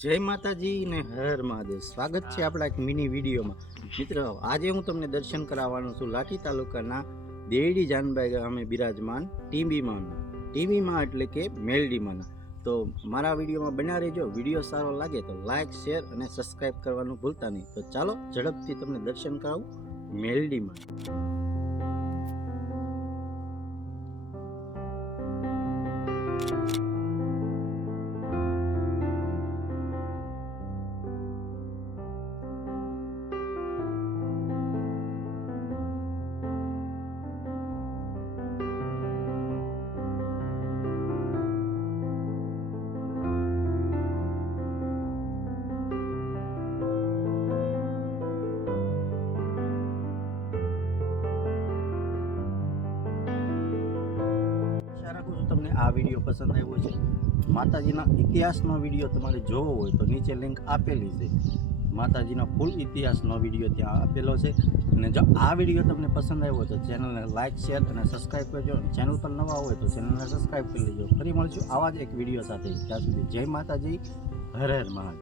જય માતાજી ને હર મહાદેવ. સ્વાગત છે આપણા એક મિની વિડીયોમાં. મિત્રો, આજે હું તમને દર્શન કરાવવાનો છું લાઠી તાલુકાના દેરડી જાનબાઈ ગામે બિરાજમાન ટીબીમાં એટલે કે મેલડીમાંના. તો મારા વિડીયોમાં બન્યા રહેજો. વિડીયો સારો લાગે તો લાઈક, શેર અને સબસ્ક્રાઈબ કરવાનું ભૂલતા નહીં. તો ચાલો ઝડપથી તમને દર્શન કરાવું મેલડીમાં. તમને આ વિડીયો પસંદ આવ્યો છે. માતાજીના ઇતિહાસનો વિડીયો તમારે જોવો હોય તો નીચે લિંક આપેલી છે. માતાજીના ફૂલ ઇતિહાસનો વિડીયો ત્યાં આપેલો છે. અને જો આ વિડીયો તમને પસંદ આવ્યો તો ચેનલને લાઇક, શેર અને સબસ્ક્રાઈબ કરજો. ચેનલ પર નવા હોય તો ચેનલને સબસ્ક્રાઈબ કરી લેજો. ફરી મળશું આવા જ એક વિડીયો સાથે. ત્યાં સુધી જય માતાજી, હર હર મહાદેવ.